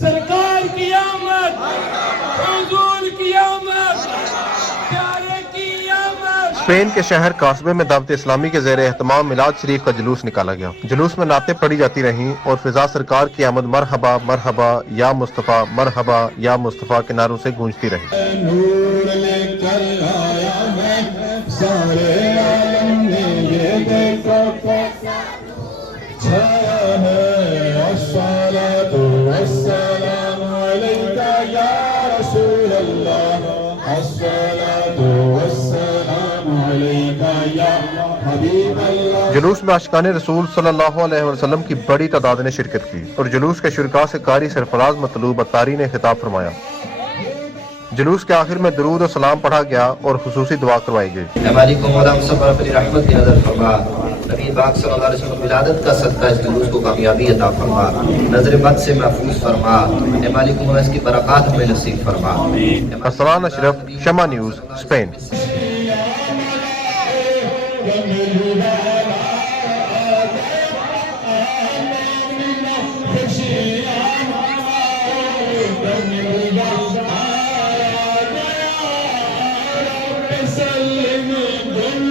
سرکار کی آمد، حضور کی آمد، پیارے کی آمد۔ اسپین کے شہر قاصبے میں دعوت اسلامی کے زیر اہتمام میلاد شریف کا جلوس نکالا گیا۔ جلوس میں نعتیں پڑھی جاتی رہیں اور فضا سرکار کی آمد مرحبا مرحبا یا مصطفیٰ مرحبا یا مصطفیٰ کے نعروں سے گونجتی رہی۔ نور لے کر آیا ہے سارے عالم میں، یہ دیکھو کیسا چھایا ہے۔ الصلاۃ والسلام علیکہ یا رسول اللہ، الصلاۃ والسلام علیکہ یا حبیب اللہ۔ جلوس میں عاشقان رسول صلی اللہ علیہ وسلم کی بڑی تعداد نے شرکت کی اور جلوس کے شرکاء سے قاری سرفراز مطلوب عطاری نے خطاب فرمایا۔ جلوس کے آخر میں درود و سلام پڑھا گیا اور خصوصی دعا کروائی گئی۔ ہماری کو مولا مصطفیٰ اپنی رحمت کی نظر فرما، نبی پاک صلی اللہ علیہ وسلم ولادت کا صدقہ اس جلوس کو کامیابی عطا فرما، نظر بد سے محفوظ فرما، ہماری کو مولا اس کی برکات ہمیں نصیب فرما۔ ارسلان اشرف، شمع نیوز، اسپین۔ سلم